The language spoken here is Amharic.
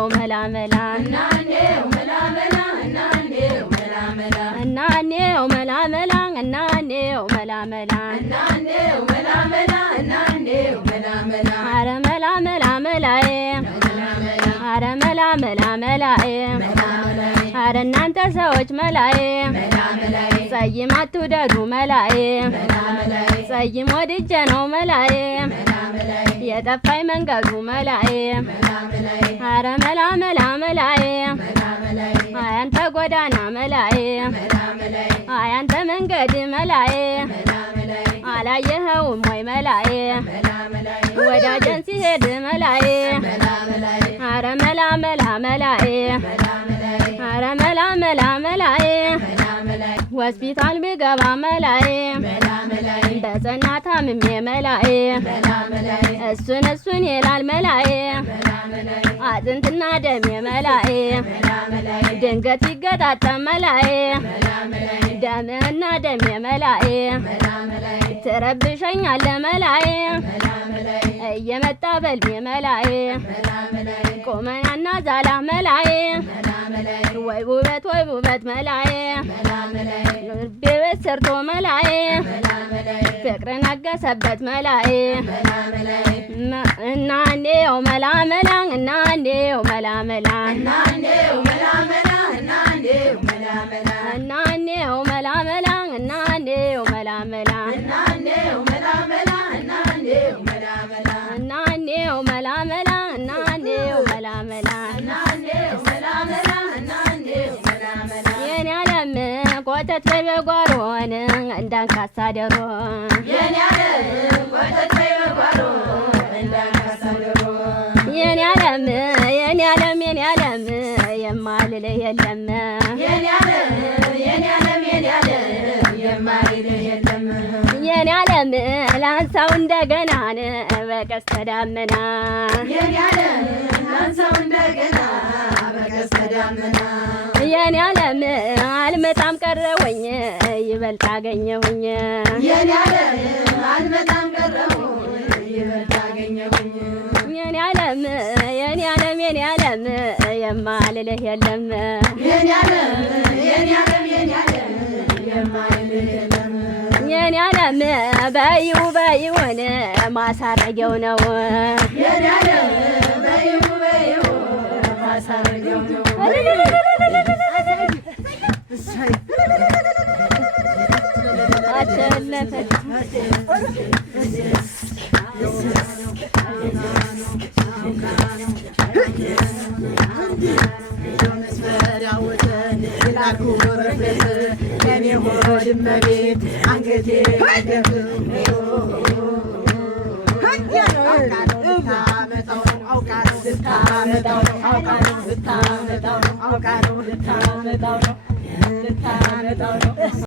እናኔው መላመላ እናኔው መላመላ እናኔው መላመላ እናኔው መላመላ እናኔው መላመላ እናኔው መላመላ እናኔው መላመላ አረ መላመላ መላዬ አረ መላመላ መላዬ አረ እናንተ ሰዎች መላዬ ጸይም አትውደዱ መላዬ ጸይም ወድጄ ነው መላዬ የጠፋኝ መንገዱ መላዬ አረ መላመላ መላዬ አያንተ ጎዳና መላዬ አያንተ መንገድ መላዬ አላየኸውም ወይ መላዬ ወዳጀን ሲሄድ መላዬ አረ መላመላ መላዬ አረ መላመላ መላዬ ሆስፒታል ቢገባ መላዬ በጸና ታምሜ መላዬ እሱን ይላል መላዬ አጥንትና ደሜ መላዬ ድንገት ይገጣጠም መላዬ ደምህና ደሜ መላዬ ትረብሸኛለህ መላዬ እየመጣ በልሜ መላዬ ቆመናና ዛላ መላዬ ወይ ውበት መላዬ ልቤ ቤት ሰርቶ መላዬ ፍቅርን አገሰበት መላዬ እናኔው መላመላ እናኔው መላመላ እናኔው መላመላ እናኔው መላመላ እናኔው መላመላ እናኔው መላመላ እናኔው መላመላ እናኔው መላመላ እናኔው መላመላ እናኔው መላመላ እናኔው መላመላ እናኔው መላመላ የኔ ዓለም ኮተት በጓሮን እንዳንካሳ ደሮ የኔ ዓለም ኮተት በጓሮ እንዳንካሳ ደሮ የኔ ዓለም የኔ ዓለም የኔ ዓለም የማልልህ የለም የኔ ዓለም የኔ ዓለም የኔ ዓለም የማልልህ የለም የኔ ዓለም ላንሳው እንደገናን በቀስተ ደመና የኔ ዓለም ላንሳው እንደገና በቀስተ ደመና የኔ ዓለም አልመጣም ቀረሁኝ ይበልጥ አገኘሁኝ የኔ ዓለም አልመጣም ቀረሁ ይበልጥ አገኘሁኝ የኔ ዓለም የኔ ዓለም የኔ ዓለም የማልልህ የለም የኔ ዓለም የኔ ዓለም የኔ ዓለም የማልልህ የለም የኔ ዓለም በይውን ማሳረጊያው ነው የኔ ዓለም በይው ማሳረጊያው ነው አቸለፈች እመቤት አንገቴ ልታመጣው ነው